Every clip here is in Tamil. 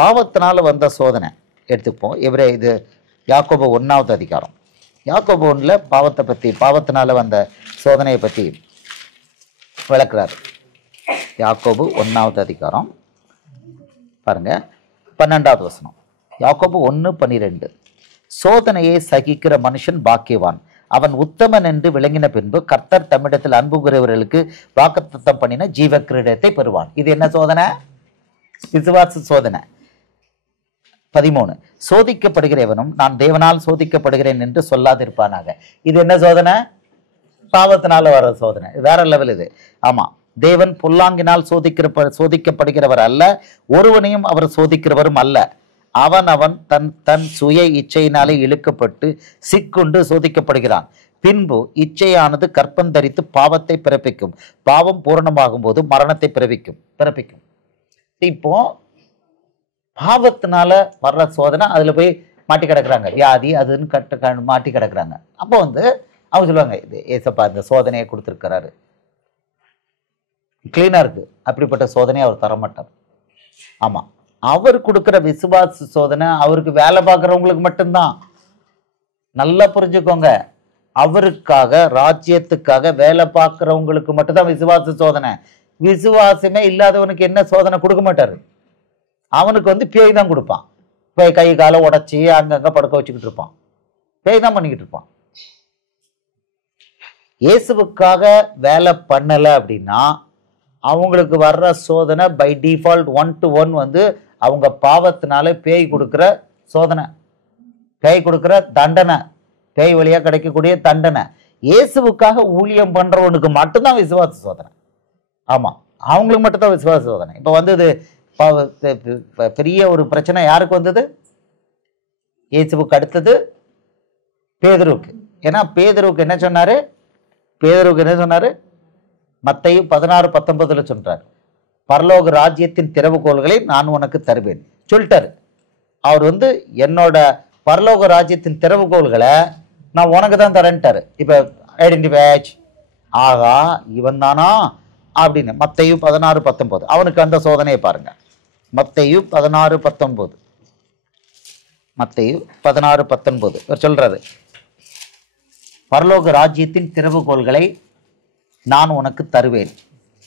பாவத்தினால வந்த சோதனை எடுத்துப்போம். இது யாக்கோபு 1வது அதிகாரம். யாக்கோபு 1ல் பாவத்தை பற்றி, பாவத்தினால வந்த சோதனையை பற்றி விளக்குறாரு. யாக்கோபு 1வது அதிகாரம் பாருங்க, 12வது வசனம். யாக்கோபு 1:12. சோதனையை சகிக்கிற மனுஷன் பாக்கியவான், அவன் உத்தமன் என்று விளங்கின பின்பு கர்த்தர் தம்மிடத்தில் அன்பு கூறுகிறவர்களுக்கு வாக்குத்தத்தம் பண்ணின ஜீவ கிரீடத்தை பெறுவான். இது என்ன சோதனை? விசுவாச சோதனை. 13. சோதிக்கப்படுகிறவனும் நான் தேவனால் சோதிக்கப்படுகிறேன் என்று சொல்லாதிருப்பானாக. இது என்ன சோதனை? பாவத்தினால வர சோதனை. வேற லெவல் இது. ஆமா, தேவன் பொல்லாங்கினால் சோதிக்கப்படுகிறவர் அல்ல, ஒருவனையும் அவர் சோதிக்கிறவரும் அல்ல. அவன் தன் சுய இச்சையினாலே இழுக்கப்பட்டு சிக்குண்டு சோதிக்கப்படுகிறான். பின்பு இச்சையானது கற்பந்தரித்து பாவத்தை பிறப்பிக்கும், பாவம் பூரணமாகும் போது மரணத்தை பிறப்பிக்கும். இப்போ பாவத்தினால வர்ற சோதனை, அதுல போய் மாட்டி கிடக்குறாங்க, வியாதி அதுன்னு மாட்டி கிடக்குறாங்க. அப்போ அவங்க சொல்லுவாங்க, இது ஏசப்பா இந்த சோதனையை கொடுத்துருக்கிறாரு, கிளீனா இருக்கு, அப்படிப்பட்ட சோதனையை அவர் தரமாட்டார். ஆமா, அவர் கொடுக்குற விசுவாச சோதனை அவருக்கு வேலை பார்க்குறவங்களுக்கு மட்டும்தான். நல்லா புரிஞ்சுக்கோங்க, அவருக்காக ராஜ்யத்துக்காக வேலை பார்க்குறவங்களுக்கு மட்டும்தான் விசுவாச சோதனை. விசுவாசமே இல்லாதவனுக்கு என்ன சோதனை கொடுக்க மாட்டாரு. அவனுக்கு பேய் தான் கொடுப்பான். பேய் கை காலை உடச்சி அங்கங்க படுக்க வச்சுக்கிட்டு இருப்பான், பேய் தான் பண்ணிக்கிட்டு இருப்பான். இயேசுவுக்காக வேலை பண்ணலை அப்படின்னா அவங்களுக்கு வர்ற சோதனை பை டிஃபால்ட் 1 to 1 அவங்க பாவத்தினால பேய் கொடுக்குற சோதனை, பேய் கொடுக்குற தண்டனை, பேய் வழியா கிடைக்கக்கூடிய தண்டனை. இயேசுவுக்காக ஊழியம் பண்றவனுக்கு மட்டும்தான் விசுவாச சோதனை. ஆமா, அவங்களுக்கு மட்டும்தான் விசுவாச சோதனை. இப்போ பெரிய ஒரு பிரச்சனை யாருக்கு வந்தது? இயேசுவுக்கு அடுத்தது பேதுருவுக்கு. ஏன்னா பேதுருவுக்கு என்ன சொன்னாரு? மத்தேயு 16:19 சொல்றாரு, பரலோக ராஜ்யத்தின் திறவுகோல்களை நான் உனக்கு தருவேன் சொல்லிட்டாரு. அவர் என்னோட பரலோக ராஜ்யத்தின் திறவுகோல்களை நான் உனக்கு தான் தரேன்ட்டாரு. இப்ப ஐடென்டிஃபை ஆச்சு, ஆகா இவன் தானா அப்படின்னு. மத்தேயு 16:19 அவனுக்கு அந்த சோதனையை பாருங்க. மத்தேயு 16:19 அவர் சொல்றாரு, பரலோக ராஜ்யத்தின் திறவுகோல்களை நான் உனக்கு தருவேன்,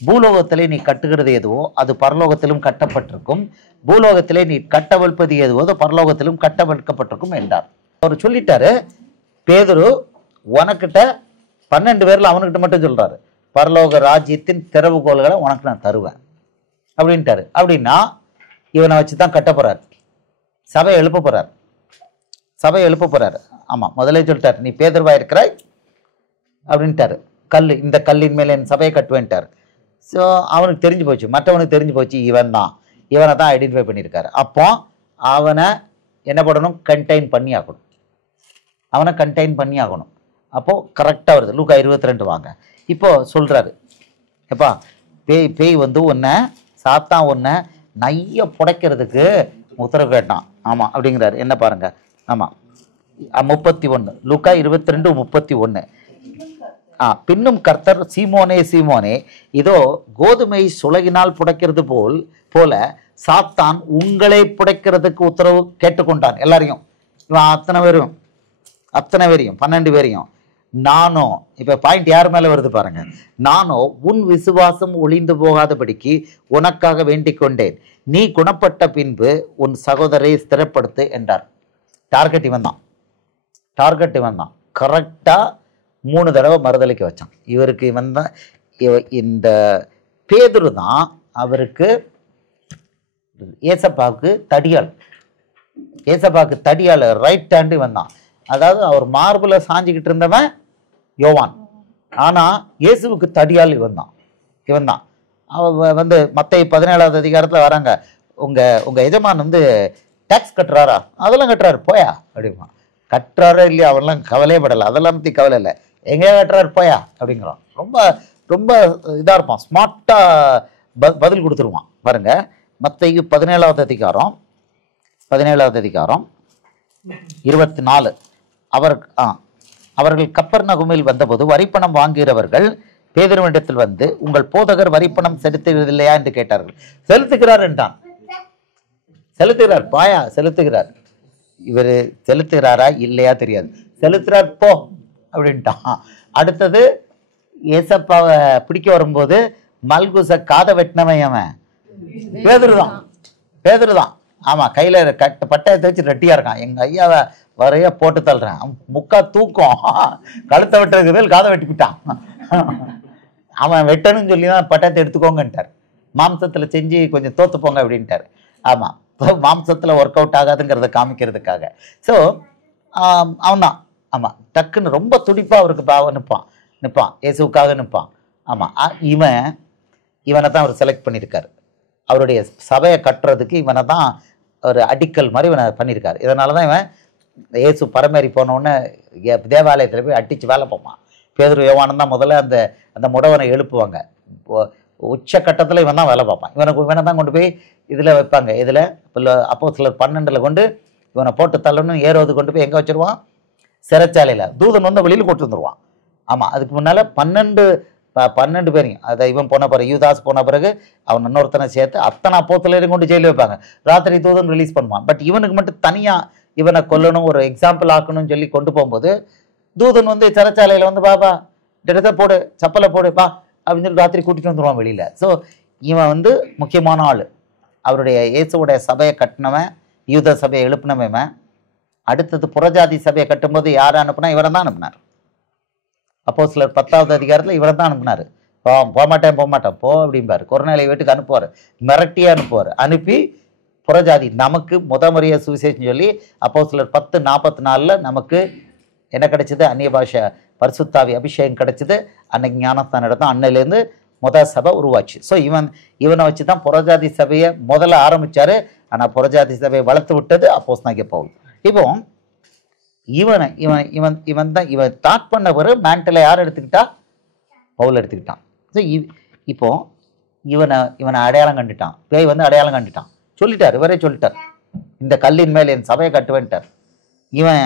பூலோகத்திலே நீ கட்டுகிறது எதுவோ அது பரலோகத்திலும் கட்டப்பட்டிருக்கும், பூலோகத்திலே நீ கட்டவிழ்ப்பது எதுவோ அது பரலோகத்திலும் கட்டவிழ்க்கப்பட்டிருக்கும் என்றார். அவர் சொல்லிட்டாரு, பேதுரு உனக்கிட்ட 12 பேர்ல அவனுக்கிட்ட மட்டும் சொல்றாரு, பரலோக ராஜ்யத்தின் திறவுகோல்களை உனக்கு நான் தருவேன் அப்படின்ட்டாரு. அப்படின்னா இவனை வச்சுதான் கட்ட போறாரு, சபையை எழுப்ப போறாரு. ஆமா, முதலே சொல்லிட்டாரு, நீ பேதுருவா இருக்கிறாய் அப்படின்ட்டாரு. இந்த கல்லின் மேல என் சபையை கட்டுவேன்ட்டார். ஸோ அவனுக்கு தெரிஞ்சு போச்சு, மற்றவனுக்கு தெரிஞ்சு போச்சு, இவனை தான் ஐடென்டிஃபை பண்ணியிருக்காரு. அப்போ அவனை என்ன பண்ணணும்? கண்டெயின் பண்ணி ஆகணும். அப்போ கரெக்டாக வருது. லூக்கா 22 வாங்க. இப்போ சொல்றாரு, எப்பா பேய் சாத்தான் ஒன்றை நைய புடைக்கிறதுக்கு உத்தரவு கேட்டான். ஆமா அப்படிங்கிறாரு. என்ன பாருங்க, ஆமா 31 லூக்கா 22:31. பின்னும் கர்த்தர், சீமோனே இதோ கோதுமை சுலகினால் புடைக்கிறது போல சாத்தான் உங்களை புடைக்கிறதுக்கு உத்தரவு கேட்டுக்கொண்டான். எல்லாரையும், இவன் அத்தனை பேரையும் 12 பேரையும். நானோ, இப்ப பாயிண்ட் யார் மேல வருது பாருங்க, நானோ உன் விசுவாசம் ஒளிந்து போகாதபடிக்கு உனக்காக வேண்டிக் கொண்டேன், நீ குணப்பட்ட பின்பு உன் சகோதரை ஸ்திரப்படுத்து என்றார். டார்கெட் இவன் தான். கரெக்டா 3 தடவை மறுதளிக்க வச்சான். இவருக்கு இந்த பேதுரு தான் அவருக்கு ஏசப்பாவுக்கு தடியால் ரைட் ஹேண்டு இவன் தான். அதாவது அவர் மார்புல சாஞ்சிக்கிட்டு இருந்தவன் யோவான், ஆனா இயேசுவுக்கு தடியால் இவன் தான். மத்தேயு 17வது அதிகாரத்துல வராங்க, உங்க எஜமான் டாக்ஸ் கட்டுறாரா? அதெல்லாம் கட்டுறாரு, போயா அப்படிமா. கட்டுறாரோ இல்லையா அவெல்லாம் கவலையே படலை, அதெல்லாம் பற்றி கவலை இல்லை, எங்கேயா கட்டுறாரு போயா அப்படிங்கிறான். ரொம்ப ரொம்ப இதாக இருப்பான், ஸ்மார்ட்டாக பதில் கொடுத்துருவான் பாருங்க. மத்தேயு 17வது அதிகாரம் 24. அவர்கள் கப்பர்நகூமில் வந்தபோது வரிப்பணம் வாங்குகிறவர்கள் பேதுருவினிடத்தில் உங்கள் போதகர் வரிப்பணம் செலுத்துவதில்லையா என்று கேட்டார்கள். செலுத்துகிறார் என்றான். செலுத்துகிறார், பாயா செலுத்துகிறார். இவர் செலுத்துகிறாரா இல்லையா தெரியாது, செலுத்துறார் போ அப்படின்ட்டான். அடுத்தது ஏசப்பாவை பிடிக்க வரும்போது மல்குச காதை வெட்டினவன் அவன் பேதுருதான், பேதுருதான். ஆமா, கையில பட்டயத்தை வச்சு ரெட்டியா இருக்கான். எங்க ஐயாவை வரைய போட்டு தள்ளுறேன், முக்கா தூக்கம், கழுத்தை வெட்டுறதுக்கு மேல் காதை வெட்டிக்கிட்டான். அவன் வெட்டணும்னு சொல்லி தான் பட்டயத்தை எடுத்துக்கோங்கன்ட்டார். மாம்சத்துல செஞ்சு கொஞ்சம் தோத்து போங்க அப்படின்ட்டார். ஆமா, மாம்சத்துல ஒர்க் அவுட் ஆகாதுங்கிறத காமிக்கிறதுக்காக. ஸோ அவன்தான். ஆமா, டக்குன்னு ரொம்ப துடிப்பா அவருக்கு நிற்பான், இயேசுக்காக நிற்பான். ஆமா, இவனை தான் அவர் செலக்ட் பண்ணியிருக்காரு. அவருடைய சபையை கட்டுறதுக்கு இவனை தான் ஒரு அடிக்கல் மாதிரி இவனை பண்ணியிருக்காரு. இதனால தான் இவன் இயேசு பரமேறி போனோடனே தேவாலயத்தில் போய் அடித்து வேலை பார்ப்பான். பேதுரு யோவானன் தான் முதல்ல அந்த முடவனை எழுப்புவாங்க. உச்சக்கட்டத்தில் இவன் தான் வேலை பார்ப்பான். இவனை தான் கொண்டு போய் இதில் வைப்பாங்க. இதில் அப்போஸ்தலர் 12 கொண்டு இவனை போட்டு தள்ளணும். ஏரோது கொண்டு போய் எங்கே வச்சுருவான்? சிறைச்சாலையில். தூதன் வந்து வெளியில் கொண்டு வந்துடுவான். ஆமாம், அதுக்கு முன்னால் 12 பேரையும், அதை இவன் போன பிறகு யூதாஸ் போன பிறகு அவன் இன்னொருத்தனை சேர்த்து அத்தனை அப்போஸ்தலரையும் கொண்டு ஜெயிலில் வைப்பாங்க. ராத்திரி தூதன் ரிலீஸ் பண்ணுவான். பட் இவனுக்கு மட்டும் தனியாக இவனை கொல்லணும், ஒரு எக்ஸாம்பிள் ஆக்கணும்னு சொல்லி கொண்டு போகும்போது தூதன் வந்து சிறைச்சாலையில் வந்து பாபா ட்ரெஸ்ஸை போடு, சப்பலை போடு பா அப்படின்னு சொல்லி ராத்திரி கூட்டிகிட்டு வந்துடுவான் வெளியில். ஸோ இவன் வந்து முக்கியமான ஆள். அவருடைய இயேசுவோடைய சபையை கட்டினவன், யூத சபையை எழுப்பினவன். அடுத்தது புறஜாதி சபையை கட்டும்போது யாரை அனுப்புனா? இவரை தான் அனுப்புனார். அப்போஸ்தலர் 10வது அதிகாரத்தில் இவரை தான் அனுப்புனார். போகமாட்டேன் போ அப்படிம்பார். கொரோனாலை வீட்டுக்கு அனுப்புவார், மிரட்டியே அனுப்புவார். அனுப்பி புறஜாதி நமக்கு முறைய சுவிசேஷம் சொல்லி அப்போஸ்தலர் 10:44 நமக்கு என்ன கிடைச்சது? அந்நிய பாஷை பரிசுத்தாவி அபிஷேகம் கிடைச்சது. அன்னைக்கு ஞானஸ்தானம் எடுத்தோம். அன்னையிலேருந்து சபை உருவாச்சு. ஸோ இவனை வச்சு தான் புறஜாதி சபையை முதல்ல ஆரம்பிச்சாரு. ஆனால் புறஜாதி சபையை வளர்த்து விட்டது அப்போஸ்தலனாகிய பவுல். இப்போ இவன் ஸ்டார்ட் பண்ண பிறகு மேண்டலை யார் எடுத்துக்கிட்டா? பவுல் எடுத்துக்கிட்டான். ஸோ இப்போ இவனை அடையாளம் கண்டுட்டான். பேய் வந்து அடையாளம் கண்டுட்டான். சொல்லிட்டார், இவரே சொல்லிட்டார், இந்த கல்லின் மேல் என் சபையை கட்டுவேன்ட்டார். இவன்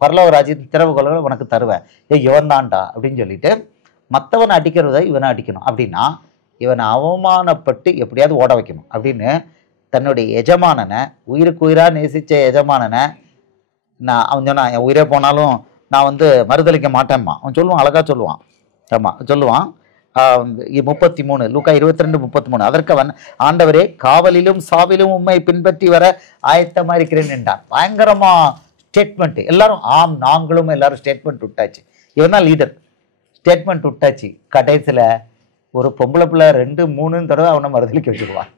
பரலோக ராஜ்யத்தின் திறவுகோல்களை உனக்கு தருவேன், இவன் தான்டா அப்படின்னு சொல்லிட்டு மற்றவனை அடிக்கிறத இவனை அடிக்கணும். அப்படின்னா இவனை அவமானப்பட்டு எப்படியாவது ஓட வைக்கணும் அப்படின்னு தன்னுடைய எஜமானனை, உயிருக்கு உயிராக நேசித்த எஜமானனை, அவன் சொன்னான், என் உயிரே போனாலும் நான் வந்து மறுதளிக்க மாட்டேன்மா. அவன் சொல்லுவான், அழகாக சொல்லுவான். ஆமாம் சொல்லுவான். 33 லூக்கா 22:33 அதற்கு அவன், ஆண்டவரே காவலிலும் சாவிலும் உண்மை பின்பற்றி வர ஆயத்தமாக இருக்கிறேன் என்றான். பயங்கரமா ஸ்டேட்மெண்ட். எல்லாரும் ஆம் நாங்களும் எல்லாரும் ஸ்டேட்மெண்ட் விட்டாச்சு. இவன் தான் லீடர். ஸ்டேட்மெண்ட் விட்டாச்சு. கடைசியில் ஒரு பொம்பளை பிள்ளை 2-3 தடவை அவனை மறுதளிக்க வச்சுக்குவான்.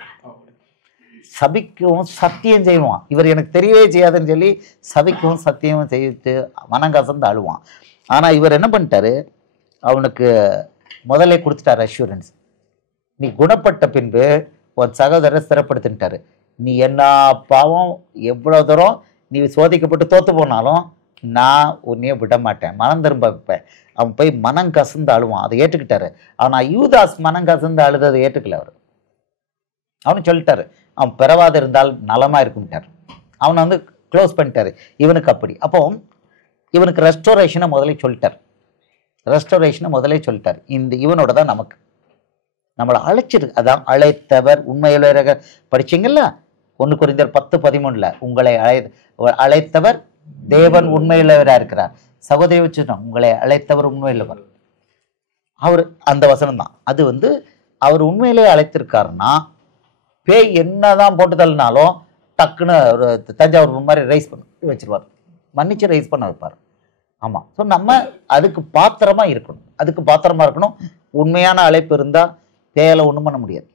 சபிக்கவும் சத்தியம் செய்வான். இவர் எனக்கு தெரியவே செய்யாதுன்னு சொல்லி சபிக்கவும் சத்தியமும் செய்து மனங்கசந்து அழுவான். ஆனால் இவர் என்ன பண்ணிட்டாரு? அவனுக்கு முதல்ல கொடுத்துட்டார் அஷூரன்ஸ். நீ குணப்பட்ட பின்பு உன் சகோதரரை ஸ்திரப்படுத்திட்டாரு. நீ என்ன பாவம் எவ்வளோ தூரம் நீ சோதிக்கப்பட்டு தோற்று போனாலும் நான் உன்னையே விட மாட்டேன், மனம் திரும்ப வைப்பேன். அவன் போய் மனம் கசந்து அழுவான். அதை ஏற்றுக்கிட்டாரு. ஆனால் யூதாஸ் மனம் கசந்து அழுததை ஏற்றுக்கல. அவர் அவனு சொல்லிட்டாரு, அவன் பிறவாத இருந்தால் நலமாக இருக்கும்ட்டார். அவனை வந்து க்ளோஸ் பண்ணிட்டாரு. இவனுக்கு அப்படி. அப்போ இவனுக்கு ரெஸ்டோரேஷனை முதலே சொல்லிட்டார். இவனோட தான் நமக்கு நம்மளை அழைச்சிருக்கு. அதான் அழைத்தவர் உண்மையுள்ள படிச்சிங்கல்ல 1 கொரிந்தியர் 10:13 உங்களை அழைத்தவர் தேவன் உண்மையுள்ளவராக இருக்கிறார். சகோதரி வச்சுட்டோம், உங்களை அழைத்தவர் உண்மையுள்ளவர். அவர் அந்த வசனம் தான். அது வந்து அவர் உண்மையிலேயே அழைத்திருக்காருன்னா பேய் என்னதான் போட்டு தள்ளினாலும் டக்குன்னு ஒரு தஞ்சாவூர் மாதிரி ரைஸ் பண்ணி வச்சிருவார், மன்னிச்சு ரைஸ் பண்ண வைப்பார். ஆமாம். ஸோ நம்ம அதுக்கு பாத்திரமாக இருக்கணும். உண்மையான அழைப்பு இருந்தால் பேயலை ஒன்றும் பண்ண முடியாது.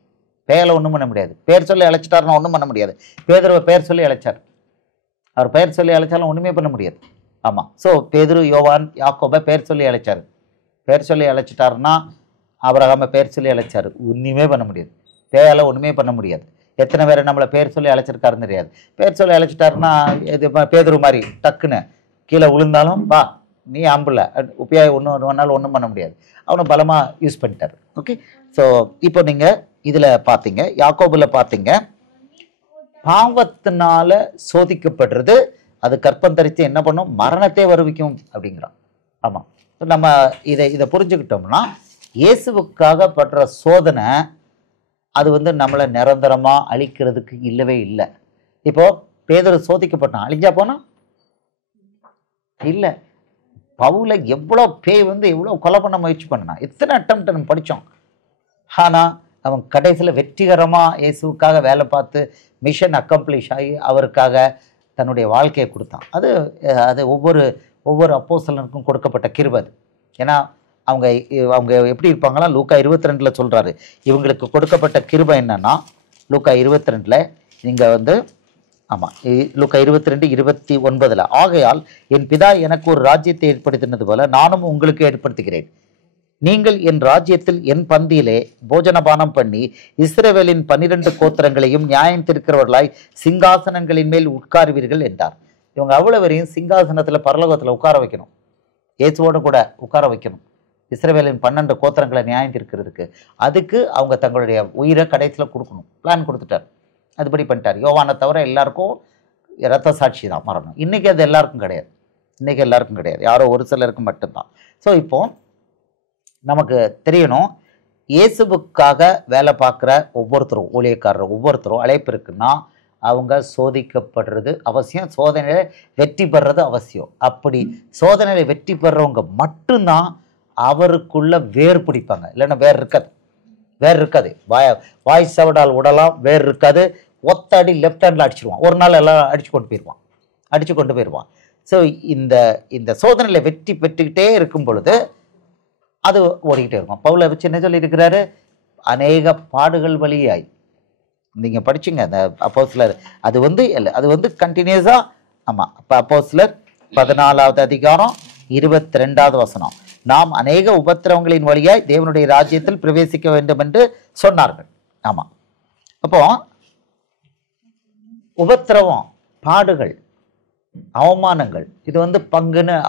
பேர் சொல்லி அழைச்சிட்டாருன்னா ஒன்றும் பண்ண முடியாது. பேதுருவை பேர் சொல்லி அழைச்சார். அவர் பெயர் சொல்லி அழைச்சாலும் ஒன்றுமே பண்ண முடியாது. ஆமாம். ஸோ பேதுரு, யோவான், யாக்கோபை பேர் சொல்லி அழைச்சார். பேர் சொல்லி அழைச்சிட்டாருன்னா ஆபிரகாமை பேர் சொல்லி அழைச்சார், ஒன்றுமே பண்ண முடியாது. பேயால் ஒன்றுமே பண்ண முடியாது. எத்தனை பேரை நம்மளை பேர் சொல்லி அழைச்சிருக்காருன்னு தெரியாது. பேர் சொல்லி அழைச்சிட்டாருன்னா இது பேதுரு மாதிரி டக்குன்னு கீழே விழுந்தாலும் வா நீ ஆம்பிள்ள உப்பியாய் ஒன்றால் ஒன்றும் பண்ண முடியாது. அவனை பலமாக யூஸ் பண்ணிட்டார். ஓகே. ஸோ இப்போ நீங்கள் இதில் பார்த்தீங்க, யாக்கோபில் பார்த்தீங்க, பாவத்தினால சோதிக்கப்படுறது அது கற்பந்தரித்து என்ன பண்ணும்? மரணத்தை வருவிக்கும் அப்படிங்கிறான். ஆமாம். நம்ம இதை புரிஞ்சுக்கிட்டோம்னா இயேசுவுக்காக படுற சோதனை அது வந்து நம்மளை நிரந்தரமாக அழிக்கிறதுக்கு இல்லவே இல்லை. இப்போ பேதுரு சோதிக்கப்பட்டான், அழிஞ்சா போனா இல்லை. பவுலை எவ்வளோ பேய் வந்து எவ்வளோ கொலை பண்ண முயற்சி பண்ணான், எத்தனை அட்டம் நம்ம படித்தோம். ஆனால் அவன் கடைசியில் வெற்றிகரமாக இயேசுக்காக வேலை பார்த்து மிஷன் அக்கம்ப்ளிஷ் ஆகி அவருக்காக தன்னுடைய வாழ்க்கையை கொடுத்தான். அது அது ஒவ்வொரு அப்போஸ்தலனுக்கும் கொடுக்கப்பட்ட கிருபை அது. ஏன்னா அவங்க அவங்க எப்படி இருப்பாங்கன்னா, லூக்கா 22 சொல்கிறாரு, இவங்களுக்கு கொடுக்கப்பட்ட கிருபை என்னன்னா, லூக்கா 22 நீங்கள் வந்து ஆமாம், லூக்கா 22:29 ஆகையால் என் பிதா எனக்கு ஒரு ராஜ்யத்தை ஏற்படுத்தினது போல நானும் உங்களுக்கு ஏற்படுத்துகிறேன். நீங்கள் என் ராஜ்யத்தில் என் பந்தியிலே போஜனபானம் பண்ணி இஸ்ரவேலின் 12 கோத்திரங்களையும் நியாயம் தீர்க்கிறவர்களாய் சிங்காசனங்களின் மேல் உட்காருவீர்கள் என்றார். இவங்க அவ்வளவரையும் சிங்காசனத்தில் பரலோகத்தில் உட்கார வைக்கணும், இயேசுவோடு கூட உட்கார வைக்கணும். இஸ்ரவேலின் 12 கோத்திரங்களை நியாயம் தீர்க்கிறதுக்கு அதுக்கு அவங்க தங்களுடைய உயிரை கடைசியில் கொடுக்கணும். பிளான் கொடுத்துட்டார், அதுபடி பண்ணிட்டார். யோவானை தவிர எல்லாருக்கும் இரத்த சாட்சி தான் மரணம். இன்றைக்கி அது எல்லாருக்கும் கிடையாது, யாரோ ஒரு சிலருக்கு மட்டும்தான். ஸோ இப்போ நமக்கு தெரியணும், இயேசுவுக்காக வேலை பார்க்குற ஒவ்வொருத்தரும், ஊழியக்காரர் ஒவ்வொருத்தரும் அழைப்பு இருக்குன்னா அவங்க சோதிக்கப்படுறது அவசியம், சோதனையில் வெற்றி பெறுறது அவசியம். அப்படி சோதனையில் வெற்றி பெறவங்க மட்டும்தான் அவருக்குள்ள வேர் பிடிப்பாங்க, இல்லைன்னா வேர் இருக்காது. வாய் சவடால் விடலாம், வேர் இருக்காது. ஒத்த அடி லெஃப்ட் ஹேண்டில் அடிச்சிருவான், ஒரு நாள் எல்லாம் அடிச்சு கொண்டு போயிடுவான். ஸோ இந்த சோதனையில் வெற்றி பெற்றுக்கிட்டே இருக்கும் பொழுது அது ஓடிக்கிட்டே இருக்கும். பவுலை வச்சு என்ன சொல்லியிருக்கிறாரு, அநேக பாடுகள் வழியாய். நீங்கள் படிச்சுங்க அந்த அப்போஸ்தலர், அது வந்து கண்டினியூஸாக. ஆமாம், அப்போ அப்போஸ்தலர் 14வது அதிகாரம் 22வது வசனம், நாம் அநேக உபத்திரவங்களின் வழியாய் தேவனுடைய ராஜ்யத்தில் பிரவேசிக்க வேண்டும் என்று சொன்னார்கள். ஆமாம், அப்போ உபத்திரவம், பாடுகள், அவமானங்கள், இது வந்து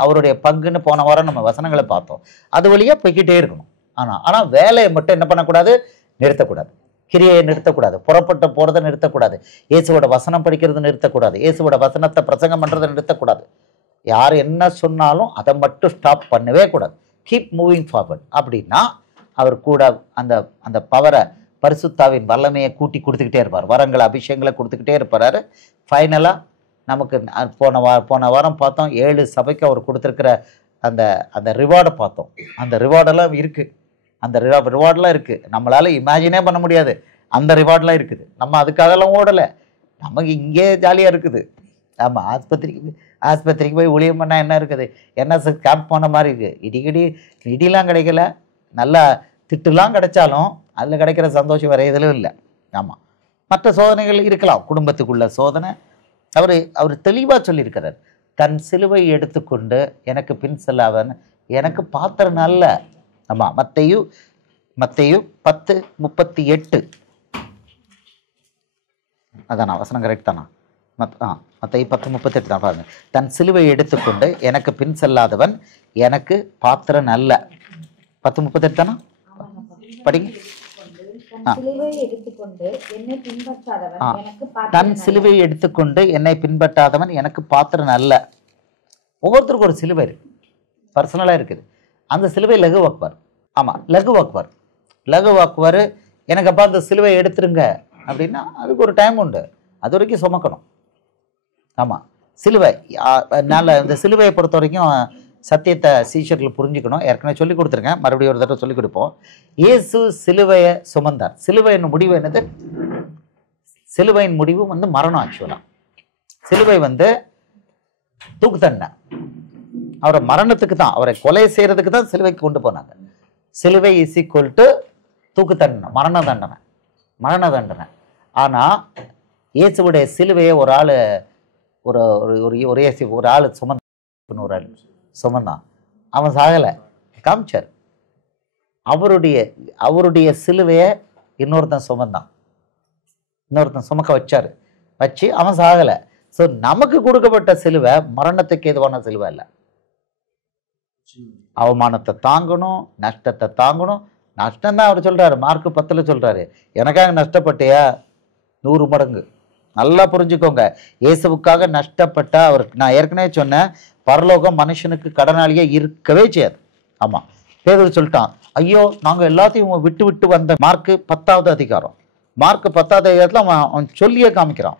அவருடைய பங்குன்னு போன வாரம் நம்ம வசனங்களை பார்த்தோம். அது வழியாக போய்கிட்டே இருக்கணும். ஆனால் வேலையை மட்டும் என்ன பண்ணக்கூடாது, நிறுத்தக்கூடாது. கிரியை நிறுத்தக்கூடாது, புறப்பட்டு போகிறத நிறுத்தக்கூடாது, இயேசுவோட வசனம் படிக்கிறது நிறுத்தக்கூடாது, இயேசுவோட வசனத்தை பிரசங்கம் பண்ணுறதை நிறுத்தக்கூடாது. யார் என்ன சொன்னாலும் அதை மட்டும் ஸ்டாப் பண்ணவே கூடாது. Keep moving forward. அப்படின்னா அவர் கூட அந்த பவரை, பரிசுத்தாவின் வல்லமையை கூட்டி கொடுத்துக்கிட்டே இருப்பார், வரங்களை அபிஷேகங்களை கொடுத்துக்கிட்டே இருப்பார். ஃபைனலாக நமக்கு போன வாரம் பார்த்தோம், 7 சபைக்கு அவர் கொடுத்துருக்கிற அந்த ரிவார்டை பார்த்தோம். அந்த ரிவார்டெல்லாம் இருக்குது, ரிவார்டெலாம் இருக்குது, நம்மளால் இமேஜினே பண்ண முடியாது. அந்த ரிவார்டெலாம் இருக்குது. நம்ம அதுக்காகலாம் ஓடலை, நமக்கு இங்கே ஜாலியாக இருக்குது. ஆமாம், ஆஸ்பத்திரிக்கு போய் ஊழியம் பண்ணால் என்ன இருக்குது, என்எஸ்எஸ் கேம்ப் போன மாதிரி இருக்குது. இடிலாம் கிடைக்கல, நல்லா திட்டுலாம் கிடைச்சாலும் அதில் கிடைக்கிற சந்தோஷம் வேறு எதிலும் இல்லை. ஆமாம், மற்ற சோதனைகள் இருக்கலாம், குடும்பத்துக்குள்ள சோதனை. அவர் தெளிவாக சொல்லியிருக்கிறார், தன் சிலுவை எடுத்துக்கொண்டு எனக்கு பின் செல்லாதவன் எனக்கு பாத்திரம் அல்ல. ஆமாம், மத்தேயு 10:38. அதானா வசனம் கரெக்ட் தானா? மத்தேயு 10:38 தான் பாருங்க. தன் சிலுவை எடுத்துக்கொண்டு எனக்கு பின் செல்லாதவன் எனக்கு பாத்திரம் அல்ல. 10:38 தானா? படிங்க. தன் சிலுவை எடுத்துக்கொண்டு என்னை பின்பற்றாதவன் எனக்கு பாத்திரன் அல்ல. ஒவ்வொருத்தருக்கும் ஒரு சிலுவை இருக்கு, பர்சனலாக இருக்குது. அந்த சிலுவை லகுவாக்குவார். ஆமாம், லகுவாக்குவார். எனக்கு அப்பா அந்த சிலுவை எடுத்துருங்க அப்படின்னா அதுக்கு ஒரு டைம் உண்டு, அது வரைக்கும் சுமக்கணும். ஆமாம், சிலுவை இந்த சிலுவையை பொறுத்த வரைக்கும் சத்தியத்தை சீஷர்கள் புரிஞ்சுக்கணும். ஏற்கனவே சொல்லிக் கொடுத்துருக்கேன், மறுபடியும் ஒரு தடவை சொல்லிக் கொடுப்போம். இயேசு சிலுவையை சுமந்தார். சிலுவையின் முடிவு என்னது? சிலுவையின் முடிவு வந்து மரணம். ஆக்சுவலாக சிலுவை வந்து தூக்கு தண்டனை. அவரை மரணத்துக்கு தான், அவரை கொலை செய்யறதுக்கு தான் சிலுவைக்கு கொண்டு போனாங்க. சிலுவை இஸ் ஈக்குவல் டு தூக்கு தண்டனை, மரண தண்டனை. ஆனால் இயேசுவுடைய சிலுவையை ஒரு ஆள் சுமந்தான். அவன் சாகலை, காமிச்சார். அவருடைய சிலுவையை இன்னொருத்தன் சுமக்க வச்சு அவன் சாகலை. ஸோ நமக்கு கொடுக்கப்பட்ட சிலுவை மரணத்துக்கு எதுவான சிலுவை இல்லை. அவமானத்தை தாங்கணும், நஷ்டத்தை தாங்கணும். நஷ்டம்தான் அவர் சொல்றாரு, மார்க் 10 சொல்றாரு, எனக்காக நஷ்டப்பட்டியா 100 மடங்கு. நல்லா புரிஞ்சுக்கோங்க, இயேசுவுக்காக நஷ்டப்பட்ட அவர், நான் ஏற்கனவே சொன்னேன், பரலோகம் மனுஷனுக்கு கடனாளியே இருக்கவே செய்யாது. ஆமாம், பேதுரு சொல்லிட்டான், ஐயோ நாங்கள் எல்லாத்தையும் விட்டு வந்த. மார்க் 10வது அதிகாரம், மார்க் 10வது அதிகாரத்தில் அவன் சொல்லியே காமிக்கிறான்.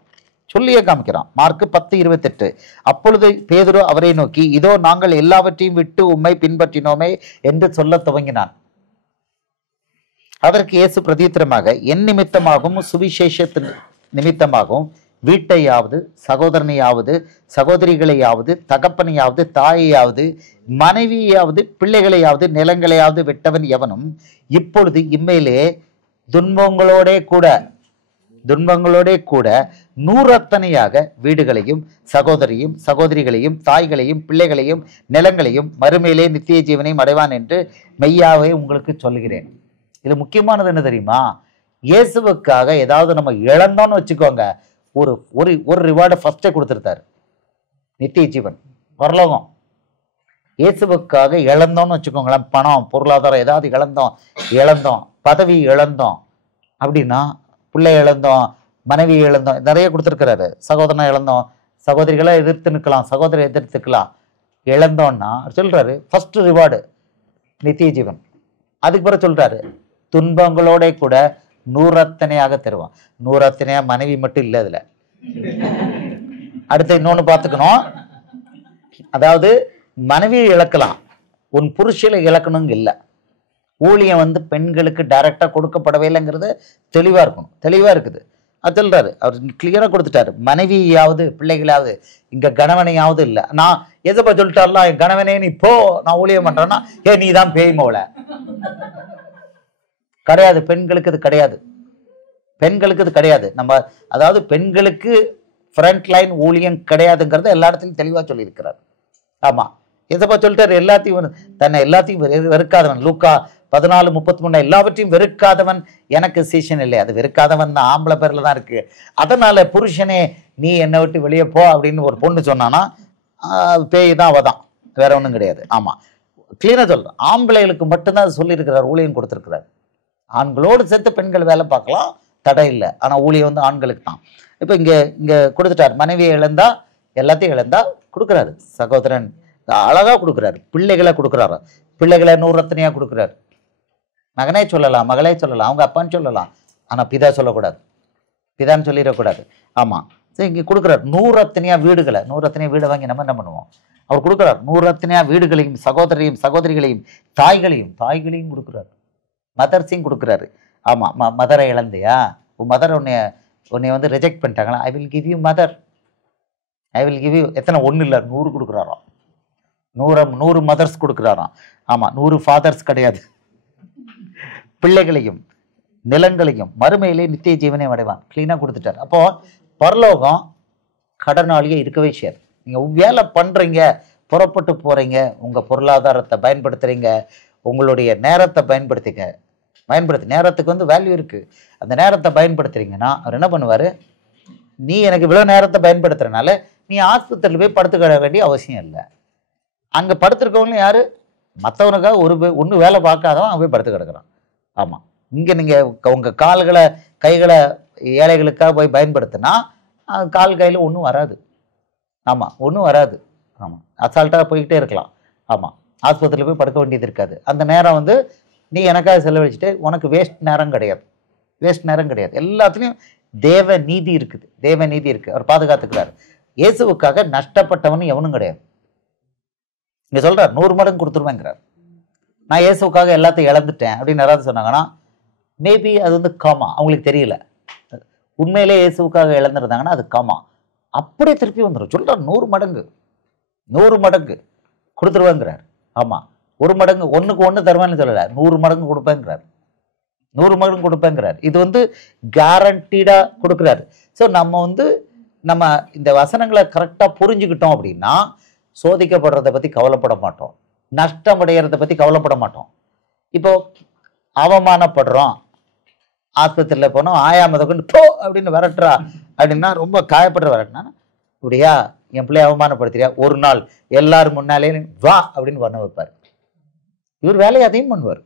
சொல்லியே காமிக்கிறான். மார்க் 10:28. அப்பொழுது பேதுரு அவரை நோக்கி, இதோ நாங்கள் எல்லாவற்றையும் விட்டு உம்மை பின்பற்றினோமே என்று சொல்ல துவங்கினான். அதற்கு இயேசு பிரதித்திரமாக, என் நிமித்தமாகவும் சுவிசேஷத்தின் நிமித்தமாகவும் வீட்டையாவது சகோதரனையாவது சகோதரிகளையாவது தகப்பனையாவது தாயையாவது மனைவியாவது பிள்ளைகளையாவது நிலங்களையாவது விட்டவன் எவனும் இப்பொழுது இம்மையிலே துன்பங்களோடே கூட நூறத்தனையாக வீடுகளையும் சகோதரியும் சகோதரிகளையும் தாய்களையும் பிள்ளைகளையும் நிலங்களையும் மறுமையிலே நித்திய ஜீவனையும் அடைவான் என்று மெய்யாவே உங்களுக்கு சொல்கிறேன். இது முக்கியமானது என்ன தெரியுமா? இயேசுவுக்காக ஏதாவது நம்ம இழந்தோம்னு வச்சுக்கோங்க, ஒரு ஒரு ரிவார்டை ஃபர்ஸ்டே கொடுத்துருத்தாரு, நித்திய ஜீவன், பரலோகம். இயேசுவுக்காக இழந்தோம்னு வச்சுக்கோங்களேன், பணம் பொருளாதாரம் ஏதாவது இழந்தோம், பதவி இழந்தோம் அப்படின்னா, பிள்ளை இழந்தோம், மனைவி இழந்தோம், நிறைய கொடுத்துருக்கிறாரு. சகோதரனை இழந்தோம், சகோதரிகளை எதிர்த்து நிற்கலாம், சகோதரி எதிர்த்துக்கலாம். இழந்தோம்னா சொல்றாரு ஃபர்ஸ்ட் ரிவார்டு நித்திய ஜீவன். அதுக்கு பிறகு சொல்றாரு துன்பங்களோட கூட நூறத்தனையாக தருவான். நூறத்தனையா மனைவி மட்டும் இல்லை அதுல. அடுத்து இன்னொன்னு பார்த்துக்கணும், அதாவது மனைவியை இழக்கலாம், உன் புருஷனை இழக்கணுங்க இல்லை. ஊழியம் பெண்களுக்கு டைரக்டா கொடுக்கப்படவே இல்லைங்கிறது தெளிவா இருக்கணும், தெளிவா இருக்குது. அது சொல்றாரு, அவர் கிளியரா கொடுத்துட்டாரு. மனைவியாவது பிள்ளைகளாவது, இங்க கணவனையாவது இல்லை. நான் எதை சொல்லிட்டாருலாம், என் கணவனே நீ போ, நான் ஊழியம் பண்றேன்னா நீ தான் பேய் மோல கிடையாது. பெண்களுக்கு இது கிடையாது, பெண்களுக்கு இது கிடையாது. நம்ம அதாவது பெண்களுக்கு ஃப்ரண்ட் லைன் ஊழியம் கிடையாதுங்கிறத எல்லா இடத்துலையும் தெளிவாக சொல்லியிருக்கிறார். ஆமா, எதப்பா சொல்லிட்டாரு, எல்லாத்தையும் வெறுக்காதவன். லூக்கா 14:33 எல்லாவற்றையும் வெறுக்காதவன் எனக்கு சீஷன் இல்லை. அது வெறுக்காதவன் தான், ஆம்பளை பேர்ல தான் இருக்கு. அதனால புருஷனே நீ என்னை விட்டு வெளியே போ அப்படின்னு ஒரு பொண்ணு சொன்னானா பேய் தான், அவதான், வேற ஒன்றும் கிடையாது. ஆமா, கிளீனா சொல்றேன், ஆம்பளைகளுக்கு மட்டும்தான் அது சொல்லியிருக்கிறார், ஊழியம் கொடுத்துருக்கிறார். ஆண்களோடு சேர்த்து பெண்கள் வேலை பார்க்கலாம், தடை இல்லை. ஆனா ஊழியம் ஆண்களுக்கு தான். இப்போ இங்க கொடுத்துட்டார், மனைவியை இழந்தா எல்லாத்தையும் இழந்தா கொடுக்குறாரு. சகோதரன் அழகா கொடுக்குறாரு, பிள்ளைகளை கொடுக்குறாரு, பிள்ளைகளை நூறத்தனையா கொடுக்குறாரு. மகனே சொல்லலாம், மகளே சொல்லலாம், அவங்க அப்பான்னு சொல்லலாம், ஆனா பிதா சொல்லக்கூடாது, பிதான்னு சொல்லிடக்கூடாது. ஆமா, சரி, இங்க கொடுக்குறாரு நூறத்தனையா வீடுகளை. நூறத்தனையா வீடை வாங்கி நம்ம என்ன பண்ணுவோம்? அவர் கொடுக்குறார் நூறத்தனையா வீடுகளையும் சகோதரிகளையும் தாய்களையும் கொடுக்குறாரு, மதர்ஸையும் கொடுக்குறாரு. ஆமா, மதரை இழந்தையா, உன் மதர் உன்னை ரிஜெக்ட் பண்ணிட்டாங்களா, I will give you mother, I will give you. எத்தனை? ஒன்று இல்லை, 100 கொடுக்குறாராம். 100 மதர்ஸ் கொடுக்குறாராம். ஆமா, 100 ஃபாதர்ஸ் கிடையாது. பிள்ளைகளையும் நிலங்களையும் மறுமையிலே நித்திய ஜீவனை அடைவான். கிளீனா கொடுத்துட்டார். அப்போ பரலோகம் கடனாளியே இருக்கவே செய்யாது. நீங்க வேலை பண்றீங்க, புறப்பட்டு போறீங்க, உங்க பொருளாதாரத்தை பயன்படுத்துறீங்க, உங்களுடைய நேரத்தை பயன்படுத்தி நேரத்துக்கு வேல்யூ இருக்கு. அந்த நேரத்தை பயன்படுத்துறீங்கன்னா அவர் என்ன பண்ணுவாரு, நீ எனக்கு இவ்வளவு நேரத்தை பயன்படுத்துறதுனால நீ ஆஸ்பத்திரியில் போய் படுத்துக்கிட வேண்டிய அவசியம் இல்லை. அங்க படுத்திருக்கவங்களும் யாரு? மற்றவனுக்காக ஒன்று வேலை பார்க்காதவன் அவன் போய் படுத்து கிடக்குறான். ஆமா, இங்க நீங்க உங்க கால்களை கைகளை ஏழைகளுக்காக போய் பயன்படுத்தினா கால் கையில ஒன்றும் வராது. ஆமா, ஒன்றும் வராது. ஆமா, அசால்ட்டாக போய்கிட்டே இருக்கலாம். ஆமா, ஆஸ்பத்திரியில் போய் படுக்க வேண்டியது இருக்காது. அந்த நேரம் நீ எனக்காக செலவழிச்சுட்டு உனக்கு வேஸ்ட் நேரம் கிடையாது. எல்லாத்துலேயும் தேவ நீதி இருக்குது, அவர் பாதுகாத்துக்கிறார். இயேசுவுக்காக நஷ்டப்பட்டவன் எவனும் கிடையாது. இங்க சொல்றார் 100 மடங்கு கொடுத்துருவேங்கிறார். நான் இயேசுவுக்காக எல்லாத்தையும் இழந்துட்டேன் அப்படின்னு யாராவது சொன்னாங்கன்னா மேபி அது காமா, அவங்களுக்கு தெரியல. உண்மையிலே இயேசுவுக்காக இழந்துருந்தாங்கன்னா அது காமா, அப்படியே திருப்பி வந்துடும். சொல்றார் 100 மடங்கு கொடுத்துருவேங்கிறார். ஆமா, 1 மடங்கு, 1க்கு 1 தருவான்னு சொல்லல, 100 மடங்கு கொடுப்பேங்கிறார். 100 மடங்கு கொடுப்பேங்கிறார். இது கேரண்டீடா கொடுக்குறாரு. ஸோ நம்ம இந்த வசனங்களை கரெக்டா புரிஞ்சுக்கிட்டோம் அப்படின்னா சோதிக்கப்படுறதை பத்தி கவலைப்பட மாட்டோம், நஷ்டம் அடைகிறத பத்தி கவலைப்பட மாட்டோம். இப்போ அவமானப்படுறோம், ஆஸ்பத்திரியில் போனோம், ஆயாமதை கொண்டு போ அப்படின்னு விரட்டுறா அப்படின்னா, ரொம்ப காயப்படுற விரட்டினா, இப்படியா என் பிள்ளைய அவமானப்படுத்துறியா, ஒரு நாள் எல்லாரும் முன்னாலே வா அப்படின்னு பண்ண வைப்பார். இவர் வேலையை அதையும் பண்ணுவார்.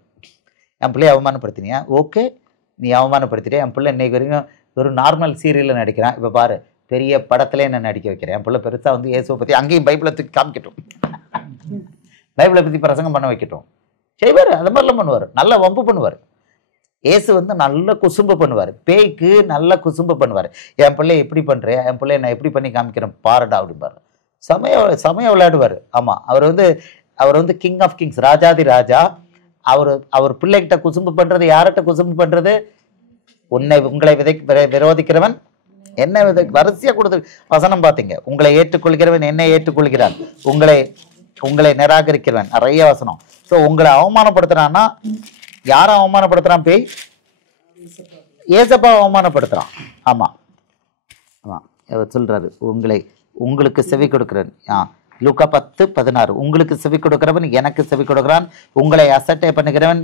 என் பிள்ளைய அவமானப்படுத்தினியா, ஓகே நீ அவமானப்படுத்திட்டே, என் பிள்ளை இன்னைக்கு வரைக்கும் ஒரு நார்மல் சீரியலில் நடிக்கிறான், இப்போ பாரு பெரிய படத்துல என்ன நடிக்க வைக்கிறேன், என் பிள்ளை பெருசா இயேசுவை பற்றி அங்கேயும் பைபிளை தூக்கி காமிக்கட்டும், பைபிளை பற்றி பிரசங்கம் பண்ண வைக்கட்டும் செய்வார். அந்த மாதிரிலாம் பண்ணுவார், நல்ல வம்பு பண்ணுவார். இயேசு வந்து நல்ல குசும்பு பண்ணுவார், பேய்க்கு நல்ல குசும்பு பண்ணுவார். என் பிள்ளை எப்படி பண்ணுறேன், என் பிள்ளைய நான் எப்படி பண்ணி காமிக்கிறேன் பாருடா அப்படிம்பாரு. சமயம் விளையாடுவார். ஆமாம், அவர் வந்து கிங் ஆஃப் கிங்ஸ், ராஜாதி ராஜா. அவர் பிள்ளைகிட்ட குசும்பு பண்ணுறது, யார்கிட்ட குசும்பு பண்ணுறது? உங்களை விரோதிக்கிறவன் என்ன வரிசையாக கொடுத்து வசனம் பார்த்தீங்க. உங்களை ஏற்றுக்கொள்கிறவன் என்னை ஏற்றுக்கொள்கிறான், உங்களை நிராகரிக்கிறவன், நிறைய வசனம். ஸோ உங்களை அவமானப்படுத்துறான்னா யாரை அவமானப்படுத்துறான்? பேய் ஏசப்பா அவமானப்படுத்துறான். ஆமாம் ஆமாம், சொல்றாரு உங்களுக்கு செவி கொடுக்கிறேன். லூக்கா 10:16 உங்களுக்கு செவி கொடுக்கிறவன் எனக்கு செவி கொடுக்கிறான், உங்களை அசட்டை பண்ணுகிறவன்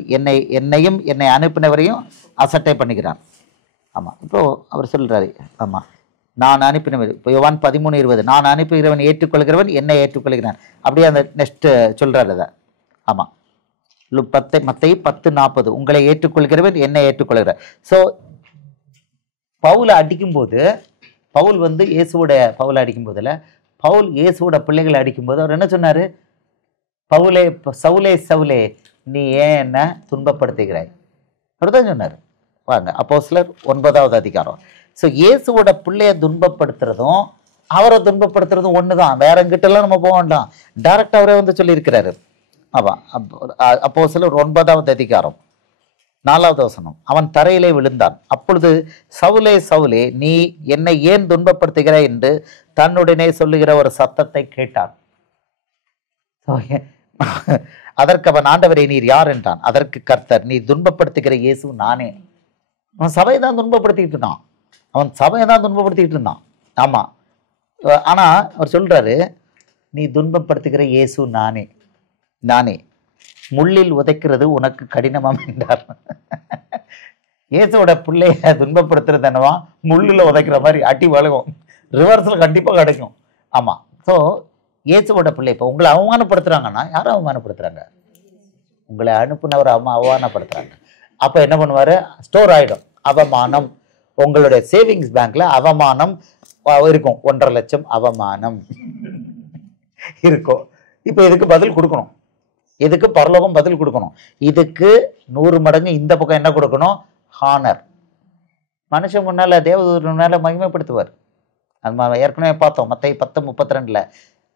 என்னையும் என்னை அனுப்பினவரையும் அசட்டை பண்ணுகிறான். ஆமாம், இப்போ அவர் சொல்றாரு. ஆமாம், நான் அனுப்பினவர். இப்போ யோவான் 13:20 நான் அனுப்புகிறவன் ஏற்றுக்கொள்கிறவன் என்னை ஏற்றுக்கொள்கிறான். அப்படியே அந்த நெக்ஸ்ட் சொல்றாரு அதை. ஆமாம், மத்தேயு 10:40 உங்களை ஏற்றுக்கொள்கிறவன் என்னை ஏற்றுக்கொள்கிறார். ஸோ பவுலை அடிக்கும்போது, பவுல் வந்து பவுலை அடிக்கும்போதில் பவுல் இயேசுவோட பிள்ளைகளை அடிக்கும்போது அவர் என்ன சொன்னார்? சவுலே சவுலே நீ ஏன் என்ன துன்பப்படுத்துகிறாய் அப்படிதான் சொன்னார். வாங்க அப்போஸ்தலர் 9வது அதிகாரம். ஸோ இயேசுவோட பிள்ளையை துன்பப்படுத்துறதும் அவரை துன்பப்படுத்துறதும் ஒன்று தான். வேற எங்கிட்டலாம் நம்ம போக வேண்டாம், டைரக்ட் அவரே வந்து சொல்லியிருக்கிறாரு. ஆமாம், அப்போஸ்தலர் 9வது அதிகாரம் 4வது வசனம். அவன் தரையிலே விழுந்தான். அப்பொழுது சவுலே சவுலே நீ என்னை ஏன் துன்பப்படுத்துகிறாய் என்று தன்னுடனே சொல்லுகிற ஒரு சத்தத்தை கேட்டான். அதற்கு அவன் ஆண்டவரே நீர் யார் என்றான். அதற்கு கர்த்தர் நீ துன்பப்படுத்துகிற இயேசு நானே. அவன் சபையை தான் துன்பப்படுத்திக்கிட்டு இருந்தான். ஆமா, ஆனா அவர் சொல்றாரு நீ துன்பப்படுத்துகிற இயேசு நானே முள்ளில் உதைக்கிறது உனக்கு கடினமாம் என்றார். இயேசுவோட பிள்ளைய துன்பப்படுத்துறது என்னவா? முள்ளில் உதைக்கிற மாதிரி அடி வழங்கும், ரிவர்ஸில் கண்டிப்பாக கிடைக்கும். ஆமாம், ஸோ இயேசுவோட பிள்ளை இப்போ உங்களை அவமானப்படுத்துறாங்கன்னா யாரும் அவமானப்படுத்துறாங்க? உங்களை அனுப்புனவர் அவமானப்படுத்துறாங்க. அப்போ என்ன பண்ணுவார்? ஸ்டோர் ஆகிடும் அவமானம். உங்களுடைய சேவிங்ஸ் பேங்க்ல அவமானம் இருக்கும், 1.5 லட்சம் அவமானம் இருக்கும். இப்போ இதுக்கு பதில் கொடுக்கணும், இதுக்கு பரலோகம் பதில் கொடுக்கணும். இதுக்கு 100 மடங்கு இந்த பக்கம் என்ன கொடுக்கணும்? ஹானர். மனுஷன் முன்னால தேவதூதர் முன்னால மகிமைப்படுத்துவார். அது ஏற்கனவே பார்த்தோம், மத்தேயு 10:32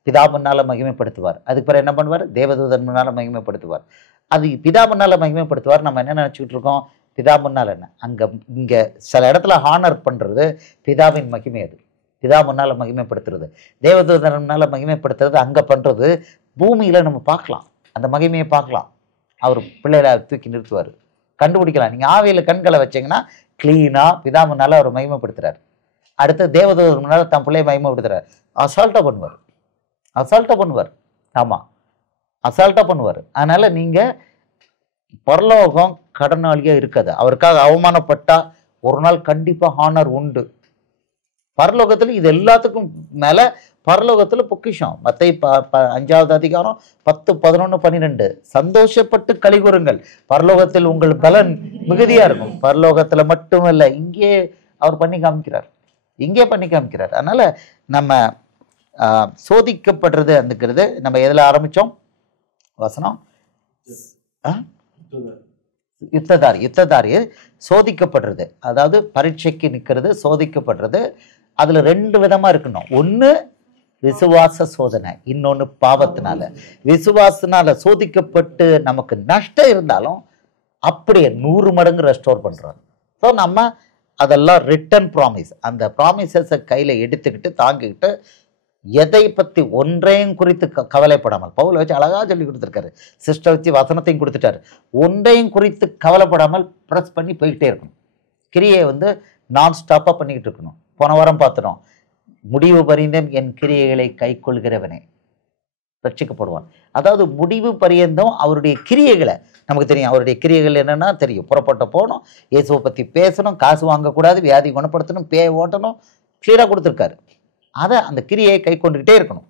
பிதா முன்னால மகிமைப்படுத்துவார். அதுக்கு பிறகு என்ன பண்ணுவார்? தேவதூதன் முன்னால மகிமைப்படுத்துவார். அது பிதா முன்னால மகிமைப்படுத்துவார். நம்ம என்ன நினச்சிக்கிட்டு இருக்கோம்? பிதா முன்னால் என்ன? இங்கே சில இடத்துல ஹானர் பண்ணுறது பிதாவின் மகிமை. அது பிதா முன்னால் மகிமைப்படுத்துறது, தேவதூதன் முன்னால் மகிமைப்படுத்துறது அங்கே பண்ணுறது. பூமியில் நம்ம பார்க்கலாம், அந்த மகிமையை பார்க்கலாம். அவர் பிள்ளைகளை தூக்கி நிறுத்துவார், கண்டுபிடிக்கலாம். நீங்கள் ஆவியில் கண்களை வச்சிங்கன்னா க்ளீனாக பிதா முன்னால் அவர் மகிமைப்படுத்துறாரு. அடுத்து தேவதூதன் முன்னால் தன் பிள்ளையை மகிமைப்படுத்துறாரு. அசால்ட்டாக பண்ணுவார். ஆமாம், அசால்ட்டாக பண்ணுவார். அதனால் நீங்கள் பரலோகம் கடனாளியாக இருக்காது. அவருக்காக அவமானப்பட்டா ஒரு நாள் கண்டிப்பாக ஹானர் உண்டு. பரலோகத்தில் இது எல்லாத்துக்கும் மேலே பரலோகத்தில் பொக்கிஷம். மத்தேயு 5வது அதிகாரம் 10, 11, 12 சந்தோஷப்பட்டு கலிகூறுங்கள், பரலோகத்தில் உங்கள் பலன் மிகுதியாக இருக்கும். பரலோகத்தில் மட்டுமல்ல, இங்கே அவர் பண்ணி காமிக்கிறார். அதனால் நம்ம சோதிக்கப்படுறது அந்துக்கிறது. நம்ம எதில் ஆரம்பித்தோம் வசனம்? யுத்ததாரி சோதிக்கப்படுறது, அதாவது பரீட்சைக்கு நிற்கிறது, சோதிக்கப்படுறது. அதில் 2 விதமாக இருக்கணும். ஒன்று விசுவாச சோதனை, இன்னொன்று பாவத்தினால. விசுவாசத்தினால சோதிக்கப்பட்டு நமக்கு நஷ்டம் இருந்தாலும் அப்படியே 100 மடங்கு ரெஸ்டோர் பண்ணுறாங்க. ஸோ நம்ம அதெல்லாம் ரிட்டன் ப்ராமிஸ், அந்த ப்ராமிசஸை கையில் எடுத்துக்கிட்டு தாங்கிக்கிட்டு எதை பற்றி ஒன்றையும் குறித்து கவலைப்படாமல், பவுலை வச்சு அழகாக சொல்லி கொடுத்துருக்காரு, சிஸ்டர் வச்சு வசனத்தையும் கொடுத்துட்டாரு. ஒன்றையும் குறித்து கவலைப்படாமல் ப்ரெஸ் பண்ணி போய்கிட்டே இருக்கணும். கிரியை நான் ஸ்டாப்பாக பண்ணிக்கிட்டு இருக்கணும். போன வாரம் பார்த்துட்டோம், முடிவு பரியந்தம் என் கிரியைகளை கை கொள்கிறவனே ரட்சிக்கப்படுவான். அதாவது முடிவு பரியந்தம் அவருடைய கிரியைகளை நமக்கு தெரியும். அவருடைய கிரியைகள் என்னென்னா தெரியும். புறப்பட்ட போகணும், இயேசுவை பற்றி பேசணும், காசு வாங்கக்கூடாது, வியாதி குணப்படுத்தணும், பேயை ஓட்டணும், கிளியராக கொடுத்துருக்காரு. அதை அந்த கிரியை கை கொண்டுக்கிட்டே இருக்கணும்.